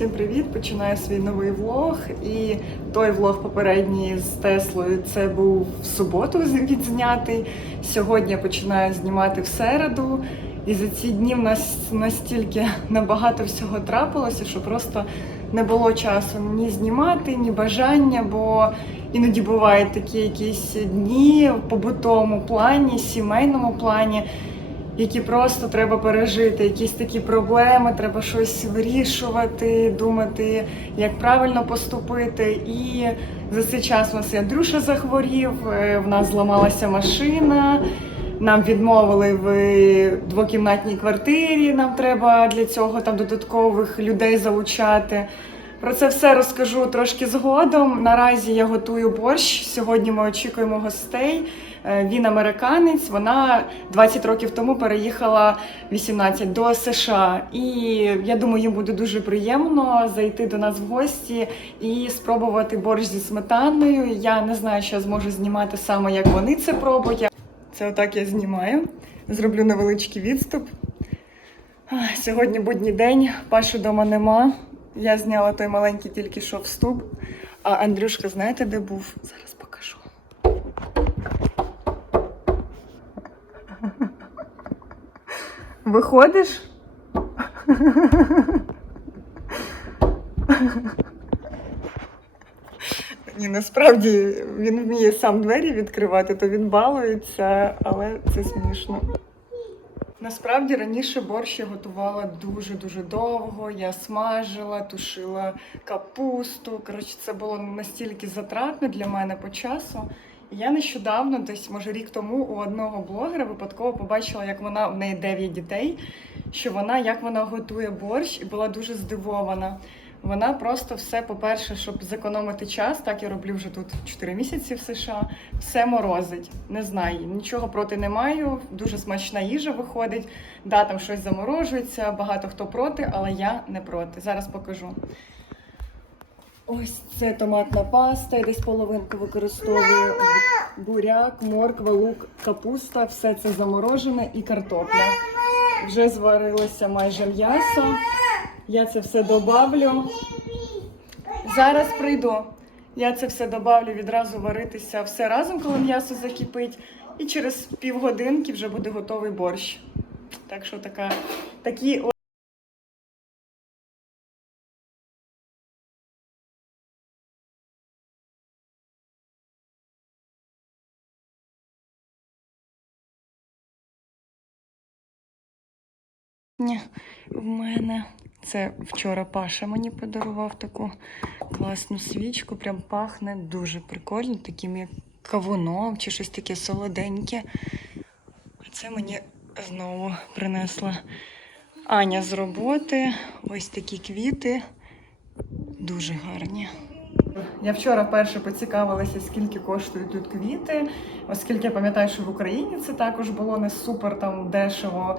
Всім привіт! Починаю свій новий влог. І той влог попередній з Теслою це був в суботу відзнятий. Сьогодні починаю знімати в середу. І за ці дні в нас настільки набагато всього трапилося, що просто не було часу ні знімати, ні бажання, бо іноді бувають такі якісь дні в побутовому плані, сімейному плані які просто треба пережити, якісь такі проблеми, треба щось вирішувати, думати, як правильно поступити. І за цей час у нас і Андрюша захворів, е, в нас зламалася машина. Нам відмовили в двокімнатній квартирі. Нам треба для цього там додаткових людей залучати. Про це все розкажу трошки згодом. Наразі я готую борщ. Сьогодні ми очікуємо гостей. Е, Він американець. Вона 20 років тому переїхала 18 до США. І я думаю, їм буде дуже приємно зайти до нас в гості і спробувати борщ зі сметаною. Я не знаю, що я зможу знімати саме, як вони це пробують. Це отак я знімаю. Зроблю невеличкий відступ. Сьогодні будній день, Паші вдома нема. Я зняла той маленький тільки що вступ. А Андрюшка, знаєте, де був? Зараз покажу. Виходиш? Ні, насправді він вміє сам двері відкривати, то він балується, але це смішно. Насправді раніше борщ я готувала дуже-дуже довго. Я смажила, тушила капусту. Коротше, це було настільки затратно для мене по часу. Я нещодавно, десь може рік тому, у одного блогера випадково побачила, як вона в неї 9 дітей, що вона як вона готує борщ, і була дуже здивована. Вона просто все, по-перше, щоб зекономити час, так я роблю вже тут 4 місяці в США, все морозить. Не знаю, нічого проти не маю. Дуже смачна їжа виходить. Да, там щось заморожується, багато хто проти, але я не проти. Зараз покажу. Ось це томатна паста, я десь половинку використовую Бу- буряк, морква, лук, капуста, все це заморожене і картопля. Вже зварилося майже м'ясо. Я це все добавлю. Зараз прийду. Я це все добавлю відразу варитися все разом, коли м'ясо закипить. І через півгодинки вже буде готовий борщ. Так що така, такі в мене це вчора Паша мені подарував таку класну свічку. Прям пахне дуже прикольно, таким як кавуном чи щось таке солоденьке. А це мені знову принесла Аня з роботи. Ось такі квіти. Дуже гарні. Я вчора вперше поцікавилася, скільки коштують тут квіти, оскільки я пам'ятаю, що в Україні це також було не супер там дешево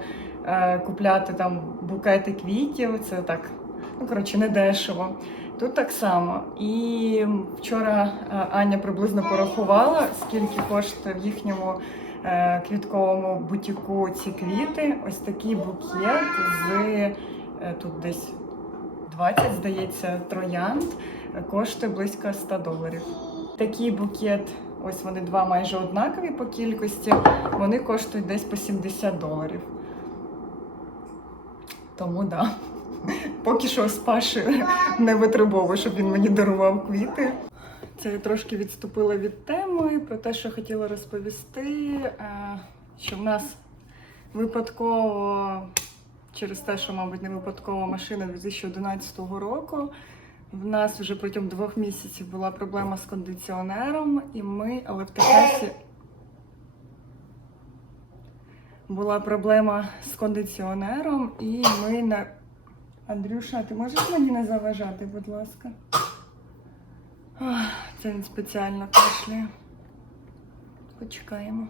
купляти там букети квітів. Це так, ну коротше, не дешево. Тут так само. І вчора е, Аня приблизно порахувала, скільки коштує в їхньому е, квітковому бутіку ці квіти. Ось такий букет з е, тут десь 20, здається, троянд е, коштує близько 100 доларів. Такий букет, ось вони два майже однакові по кількості, вони коштують десь по 70 доларів. Тому да. Поки що з Паші не витребовую, щоб він мені дарував квіти. Це я трошки відступила від теми про те, що хотіла розповісти, е, що в нас випадково через те, що, мабуть, не випадкова машина 2011 року. В нас вже протягом двох місяців була проблема з кондиціонером, і ми, але в Техасі була проблема з кондиціонером, і ми на. Андрюша, ти можеш мені не заважати, будь ласка? Це він спеціально кашляє. Почекаємо.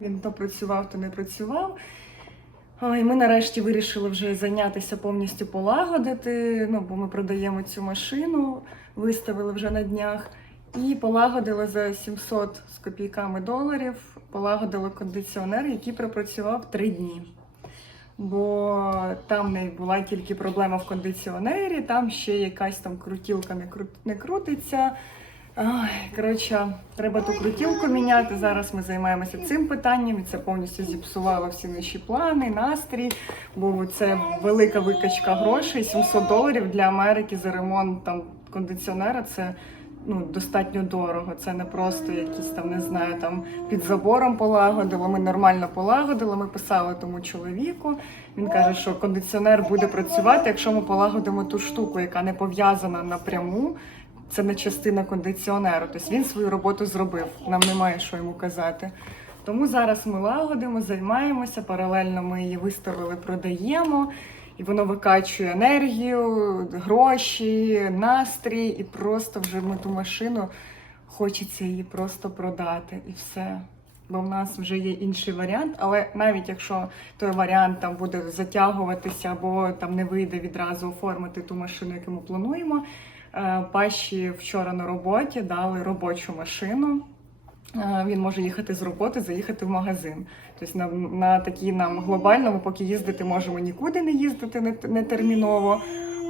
Він то працював, то не працював. І ми нарешті вирішили вже зайнятися повністю полагодити. Ну, бо ми продаємо цю машину, виставили вже на днях. І полагодили за 700 з копійками доларів. полагодили кондиціонер, який пропрацював три дні. Бо там не була тільки проблема в кондиціонері, там ще якась там крутілка не, кру... не крутиться. Коротше, треба ту крутілку міняти. Зараз ми займаємося цим питанням, і це повністю зіпсувало всі наші плани, настрій. Бо це велика викачка грошей, 700 доларів для Америки за ремонт там кондиціонера. Це ну достатньо дорого. Це не просто якісь там, не знаю, там під забором полагодили. Ми нормально полагодили. Ми писали тому чоловіку. Він каже, що кондиціонер буде працювати, якщо ми полагодимо ту штуку, яка не пов'язана напряму. Це не частина кондиціонеру. Тобто він свою роботу зробив. Нам немає що йому казати. Тому зараз ми лагодимо, займаємося. Паралельно ми її виставили, продаємо, і воно викачує енергію, гроші, настрій, і просто вже ми ту машину хочеться її просто продати і все. Бо в нас вже є інший варіант, але навіть якщо той варіант там буде затягуватися або там не вийде відразу оформити ту машину, яку ми плануємо. е, Паші вчора на роботі дали робочу машину. Е, Він може їхати з роботи, заїхати в магазин. Тобто на, на такій нам глобальному, поки їздити можемо нікуди не їздити не, не терміново.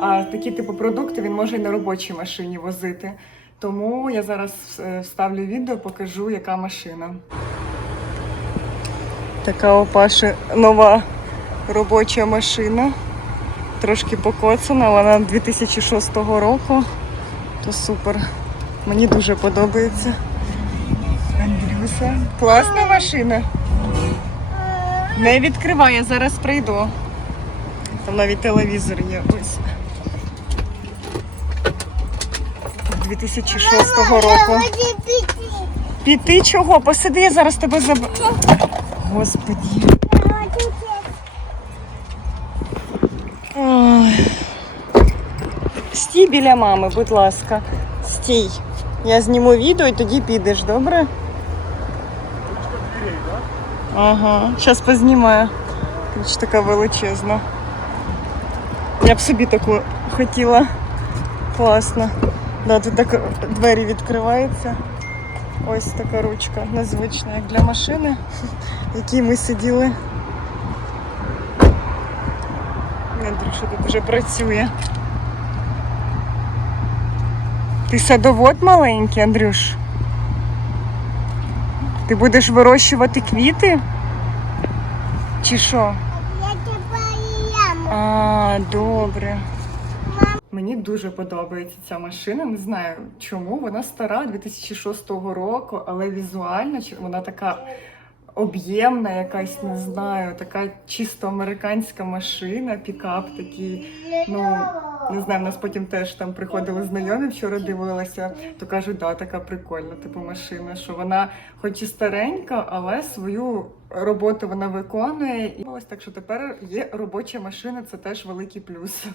А такі типу продукти він може і на робочій машині возити. Тому я зараз е, вставлю відео, покажу, яка машина. Така у Паші нова робоча машина. Трошки покоцана, вона 2006 року. То супер. Мені дуже подобається. Андрюса. Класна машина. Не відкривай, я зараз прийду. Там навіть телевізор є. Ось. 2006 року. Піти чого? Посиди, я зараз тебе заб... Господі. Ой. Стій біля мами, будь ласка. Стій. Я зніму відео і тоді підеш, добре? Ага, зараз познімаю. Ключ така величезна. Я б собі таку хотіла. Класно. Да, тут так двері відкриваються. Ось така ручка незвична, як для машини, в якій ми сиділи. Андрюша тут вже працює. Ти садовод маленький, Андрюш? Ти будеш вирощувати квіти? Чи що? А, добре. Мені дуже подобається ця машина. Не знаю чому. Вона стара 2006 року, але візуально чи- вона така об'ємна, якась, не знаю, така чисто американська машина, пікап такий. Ну, не знаю, в нас потім теж там приходили знайомі, вчора дивилася, то кажуть, да, така прикольна, типу машина, що вона хоч і старенька, але свою роботу вона виконує. І ось так що тепер є робоча машина, це теж великий плюс.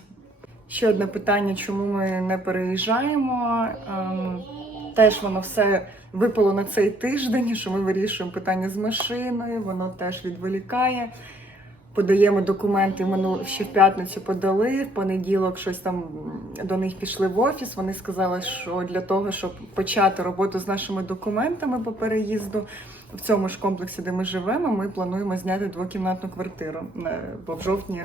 Ще одне питання, чому ми не переїжджаємо. Теж воно все випало на цей тиждень, що ми вирішуємо питання з машиною, воно теж відволікає. Подаємо документи мину ще в п'ятницю подали. В понеділок щось там до них пішли в офіс. Вони сказали, що для того, щоб почати роботу з нашими документами по переїзду в цьому ж комплексі, де ми живемо, ми плануємо зняти двокімнатну квартиру. Е, Бо в жовтні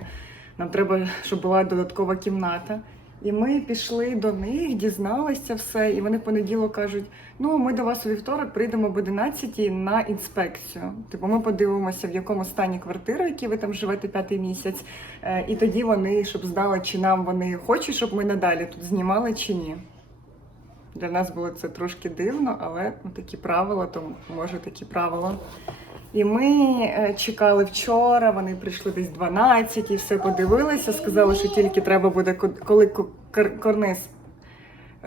нам треба, щоб була додаткова кімната. І ми пішли до них, дізналися все, і вони в понеділок кажуть: ну ми до вас у вівторок прийдемо об 11 на інспекцію. Типу, ми подивимося, в якому стані квартира, які ви там живете п'ятий місяць. Е, І тоді вони, щоб знали, чи нам вони хочуть, щоб ми надалі тут знімали чи ні. Для нас було це трошки дивно, але ну, такі правила, то може такі правила. І ми е, чекали вчора, вони прийшли десь 12 і все подивилися. Сказали, що тільки треба буде, ко- коли ко- карниз,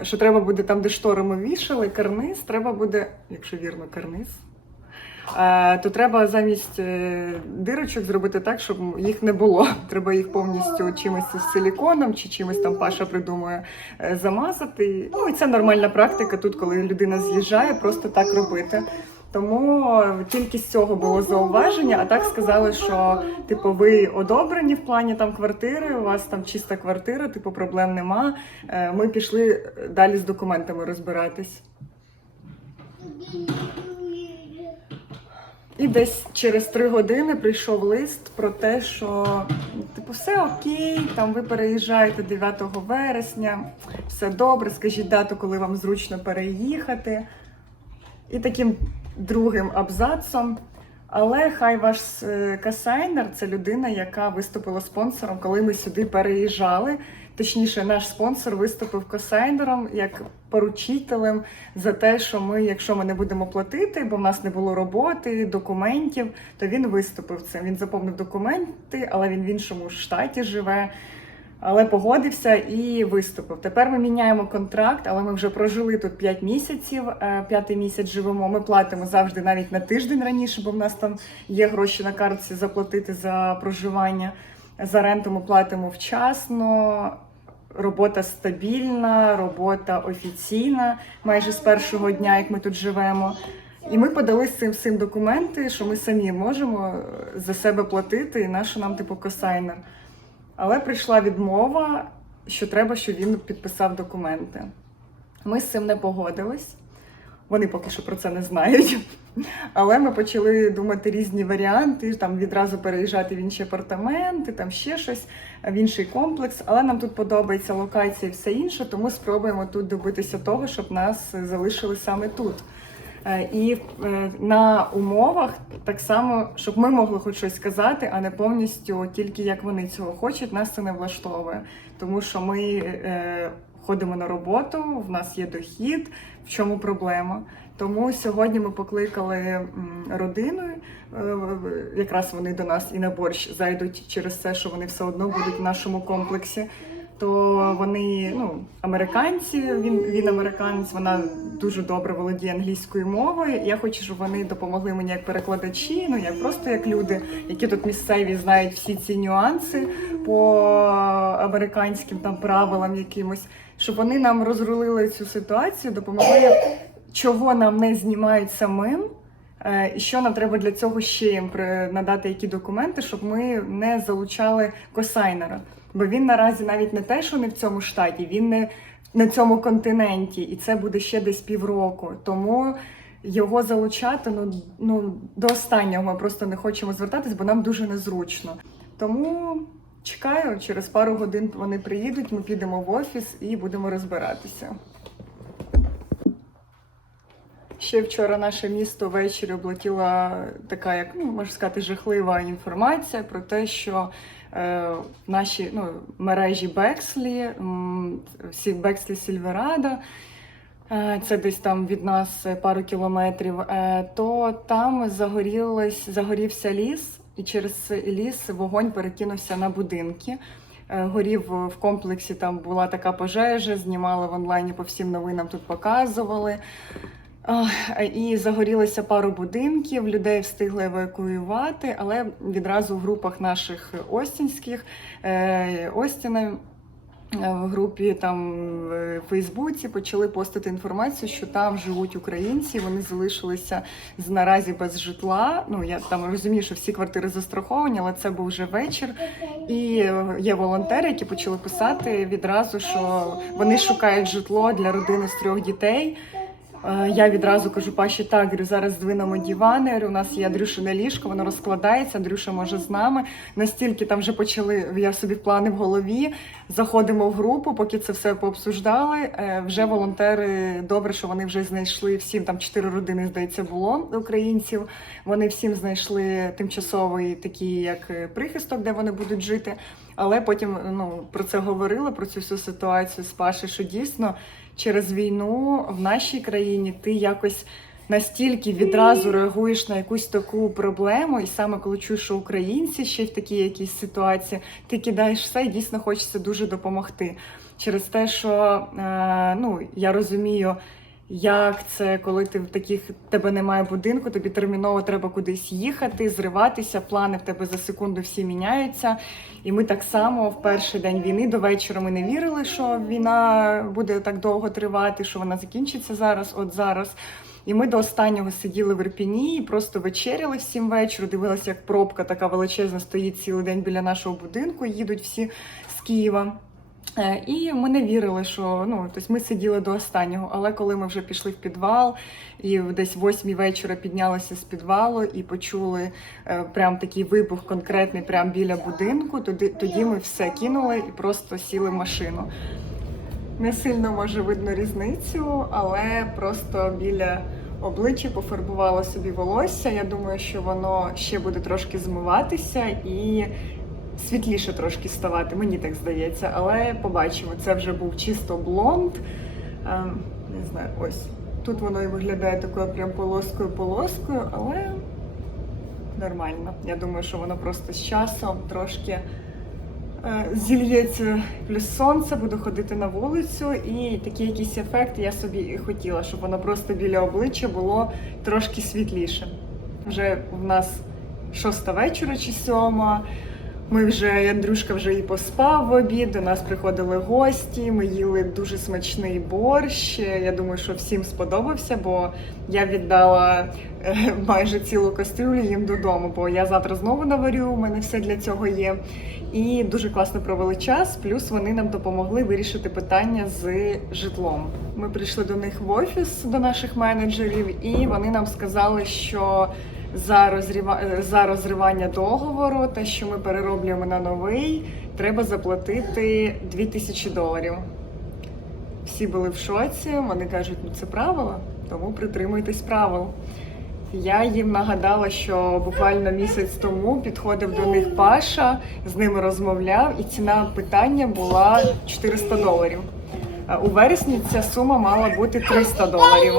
що треба буде там, де штори ми вішали, карниз, треба буде, якщо вірно, карниз. е, То треба замість е, дирочок зробити так, щоб їх не було. Треба їх повністю чимось з силіконом чи чимось там Паша придумує замазати. Ну і це нормальна практика тут, коли людина з'їжджає, просто так робити. Тому тільки з цього було зауваження, а так сказали, що типу ви одобрені в плані там квартири, у вас там чиста квартира, типу проблем нема. Е, Ми пішли далі з документами розбиратись. І десь через три години прийшов лист про те, що типу все окей, там ви переїжджаєте 9 вересня, все добре, скажіть дату, коли вам зручно переїхати. І таким другим абзацом. Але хай ваш е, касайнер це людина, яка виступила спонсором, коли ми сюди переїжджали. Точніше, наш спонсор виступив косайнером як поручителем за те, що ми, якщо ми не будемо платити, бо в нас не було роботи, документів, то він виступив цим. Він заповнив документи, але він в іншому штаті живе. Але погодився і виступив. Тепер ми міняємо контракт, але ми вже прожили тут 5 місяців. е, П'ятий місяць живемо. Ми платимо завжди навіть на тиждень раніше, бо в нас там є гроші на картці заплатити за проживання. За ренту ми платимо вчасно. Робота стабільна, робота офіційна майже з першого дня, як ми тут живемо. І ми подали з цим всім документи, що ми самі можемо за себе платити, і нащо нам типу косайнер. Але прийшла відмова, що треба, щоб він підписав документи. Ми з цим не погодились. Вони поки що про це не знають. Але ми почали думати різні варіанти, там відразу переїжджати в інші апартаменти, там ще щось, в інший комплекс. Але нам тут подобається локація і все інше, тому спробуємо тут добитися того, щоб нас залишили саме тут. Е, І е, на умовах так само, щоб ми могли хоч щось сказати, а не повністю тільки як вони цього хочуть, нас це не влаштовує. Тому що ми е, ходимо на роботу, в нас є дохід. В чому проблема? Тому сьогодні ми покликали родину. Якраз вони до нас і на борщ зайдуть через те, що вони все одно будуть в нашому комплексі. То вони ну американці. Він він американець. Вона дуже добре володіє англійською мовою. Я хочу, щоб вони допомогли мені як перекладачі. Ну як просто як люди, які тут місцеві знають всі ці нюанси по американським там правилам якимось, щоб вони нам розрулили цю ситуацію, допомогли, чого нам не знімають самим. е, І що нам треба для цього ще їм надати які документи, щоб ми не залучали косайнера. Бо він наразі навіть не те, що не в цьому штаті, він не на цьому континенті, і це буде ще десь півроку. Тому його залучати ну, ну до останнього ми просто не хочемо звертатись, бо нам дуже незручно. Тому чекаю, через пару годин вони приїдуть, ми підемо в офіс і будемо розбиратися. Ще вчора наше місто ввечері облетіла така, як ну можна сказати, жахлива інформація про те, що е, наші ну, мережі Бекслі, всі Бекслі Сільверада, е, це десь там від нас пару кілометрів, е, то там загорілось, загорівся ліс, і через ліс вогонь перекинувся на будинки. Е, Горів в комплексі, там була така пожежа, знімали в онлайні по всім новинам тут показували. І загорілося пару будинків, людей встигли евакуювати, але відразу в групах наших остінських е, Остіна е, в групі там в Фейсбуці почали постити інформацію, що там живуть українці. Вони залишилися наразі без житла. Ну я там розумію, що всі квартири застраховані, але це був вже вечір. І є волонтери, які почали писати відразу, що вони шукають житло для родини з трьох дітей. Е, Я відразу кажу, Паші, так, зараз здвинемо дивани. говорю, У нас є Андрюшине ліжко, воно розкладається. Андрюша може з нами. Настільки там вже почали я собі плани в голові. Заходимо в групу, поки це все пообсуждали. е, Вже волонтери добре, що вони вже знайшли всім там чотири родини, здається, було українців. Вони всім знайшли тимчасовий такий як е, прихисток, де вони будуть жити. Але потім ну про це говорили, про цю всю ситуацію з Паші, що дійсно через війну в нашій країні ти якось настільки відразу реагуєш на якусь таку проблему, і саме коли чуєш, що українці ще в такій якійсь ситуації, ти кидаєш все і дійсно хочеться дуже допомогти. Через те, що е, ну я розумію. Як це, коли ти в таких тебе немає будинку, тобі терміново треба кудись їхати, зриватися, плани в тебе за секунду всі міняються. І ми так само в перший день війни до вечора ми не вірили, що війна буде так довго тривати, що вона закінчиться зараз, от зараз. І ми до останнього сиділи в Ірпіні і просто вечеряли всім вечору. Дивилися, як пробка така величезна стоїть цілий день біля нашого будинку. Їдуть всі з Києва. Е, І ми не вірили, що ну тобто ми сиділи до останнього. Але коли ми вже пішли в підвал, і десь восьмій вечора піднялися з підвалу і почули е, прям такий вибух конкретний, прям біля будинку, тоді, тоді ми все кинули і просто сіли в машину. Не сильно може видно різницю, але просто біля обличчя пофарбувала собі волосся. Я думаю, що воно ще буде трошки змиватися і світліше трошки ставати, мені так здається. Але побачимо, це вже був чисто блонд. Ем, не знаю, ось. Тут воно і виглядає такою прям полоскою-полоскою, але нормально. Я думаю, що воно просто з часом трошки е, зільється плюс сонце, буду ходити на вулицю, і такий якийсь ефект я собі і хотіла, щоб воно просто біля обличчя було трошки світліше. Вже в нас шоста вечора чи сьома. Ми вже Андрюшка вже і поспав в обід. До нас приходили гості. Ми їли дуже смачний борщ. Я думаю, що всім сподобався, бо я віддала е, майже цілу кастрюлю їм додому, бо я завтра знову наварю. У мене все для цього є. І дуже класно провели час. Плюс вони нам допомогли вирішити питання з житлом. Ми прийшли до них в офіс до наших менеджерів, і вони нам сказали, що за розріва... е, за розривання договору, те, що ми перероблюємо на новий, треба заплатити 2000 доларів. Всі були в шоці. Вони кажуть, ну це правило, тому притримуйтесь правил. Я їм нагадала, що буквально місяць тому підходив до них Паша, з ними розмовляв, і ціна питання була 400 доларів. У вересні ця сума мала бути 300 доларів.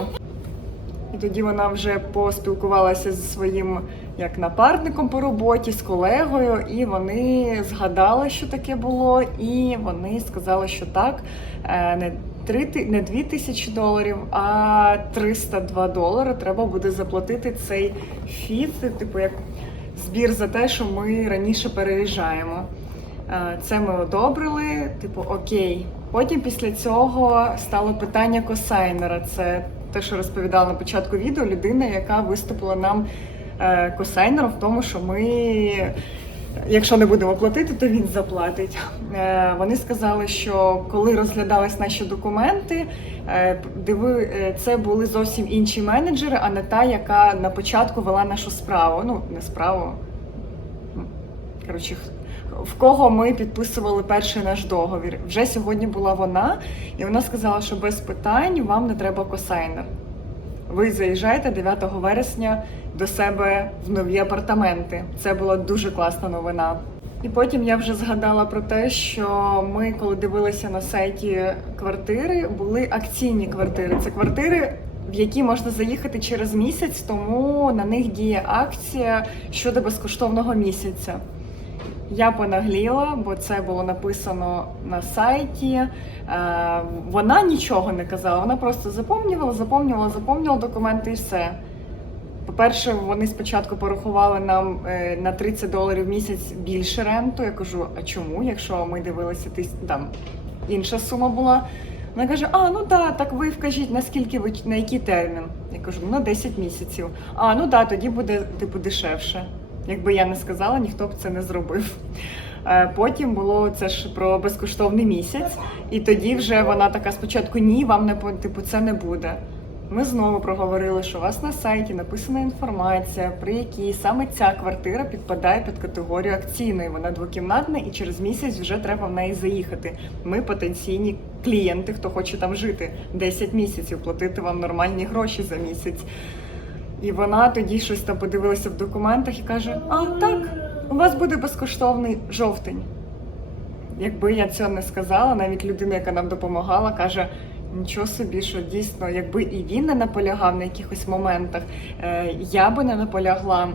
Тоді вона вже поспілкувалася зі своїм як напарником по роботі, з колегою, і вони згадали, що таке було, і вони сказали, що так, е, не три ти- не 2 тисячі доларів, а 302 долари треба буде заплатити цей фіт, типу як збір за те, що ми раніше переїжджаємо. Е, Це ми одобрили, типу, окей. Потім після цього стало питання косайнера. Це те, що розповідала на початку відео, людина, яка виступила нам е, косайнером в тому, що ми, якщо не будемо платити, то він заплатить. Е, Вони сказали, що коли розглядались наші документи, е, диви, це були зовсім інші менеджери, а не та, яка на початку вела нашу справу. Ну, не справу. Коротше, в кого ми підписували перший наш договір. Вже сьогодні була вона, і вона сказала, що без питань вам не треба косайнер. Ви заїжджаєте 9 вересня до себе в нові апартаменти. Це була дуже класна новина. І потім я вже згадала про те, що ми, коли дивилися на сайті квартири, були акційні квартири. Це квартири, в які можна заїхати через місяць, тому на них діє акція щодо безкоштовного місяця. Я понагліла, бо це було написано на сайті. Е, Вона нічого не казала, вона просто заповнювала, заповнювала, заповнювала документи і все. По-перше, вони спочатку порахували нам е, на 30 доларів в місяць більше ренту. Я кажу, а чому? Якщо ми дивилися, там інша сума була. Вона каже: А, ну да, так ви вкажіть, наскільки ви на який термін? Я кажу, ну на 10 місяців. А, ну да, тоді буде типу дешевше. Якби я не сказала, ніхто б це не зробив. Е, Потім було це ж про безкоштовний місяць, і тоді вже вона така спочатку ні, вам не типу це не буде. Ми знову проговорили, що у вас на сайті написана інформація, при якій саме ця квартира підпадає під категорію акційної. Вона двокімнатна і через місяць вже треба в неї заїхати. Ми потенційні клієнти, хто хоче там жити 10 місяців, платити вам нормальні гроші за місяць. І вона тоді щось там подивилася в документах і каже: А так, у вас буде безкоштовний жовтень. Якби я цього не сказала, навіть людина, яка нам допомагала, каже: нічого собі, що дійсно, якби і він не наполягав на якихось моментах, е, я би не наполягла.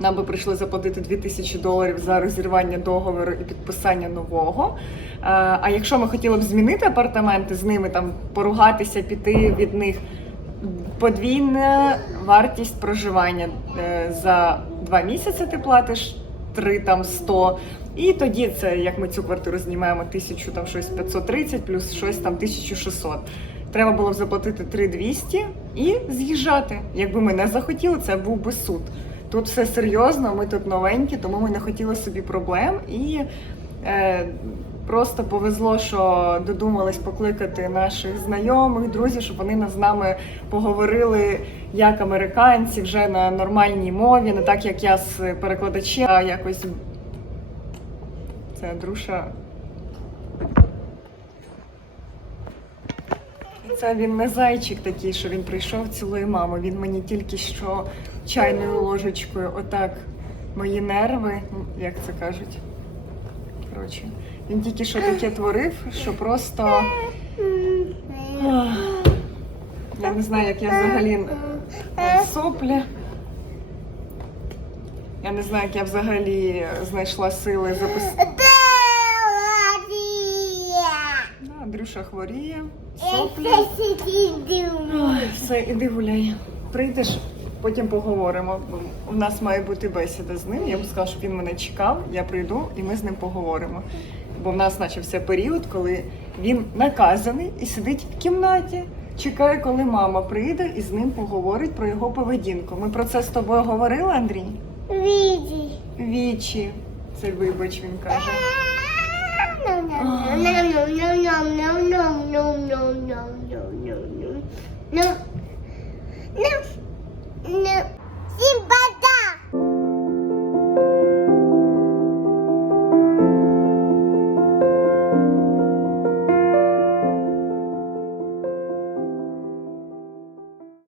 Нам би прийшли заплатити 2000 доларів за розірвання договору і підписання нового. Е, А якщо ми хотіли б змінити апартаменти з ними, там поругатися, піти від них, подвійна вартість проживання Е, за два місяці ти платиш 3 там 100. І тоді це як ми цю квартиру знімаємо 1000 там щось 530 плюс щось там 1600. Треба було б заплатити 3200 і з'їжджати. Якби ми не захотіли, це був би суд. Тут все серйозно, ми тут новенькі, тому ми не хотіли собі проблем і е, Просто повезло, що додумались покликати наших знайомих, друзів, щоб вони з нами поговорили як американці вже на нормальній мові, не так як я з перекладачем, а якось це Друша. Це він не зайчик такий, що він прийшов цілує маму. Він мені тільки що чайною ложечкою, отак мої нерви, як це кажуть. Коротше, він тільки що таке творив, що просто. Я не знаю, як я взагалі е, соплі. Я не знаю, як я взагалі знайшла сили записати. Андрюша хворіє, соплі. Ой, все, іди гуляй. Прийдеш, потім поговоримо. У нас має бути бесіда з ним. Я йому сказала, щоб він мене чекав, я прийду і ми з ним поговоримо бо в нас почався період, коли він наказаний і сидить в кімнаті. Чекає, коли мама прийде і з ним поговорить про його поведінку. Ми про це з тобою говорили, Андрій? Вічі. Вічі. Це вибач, він каже.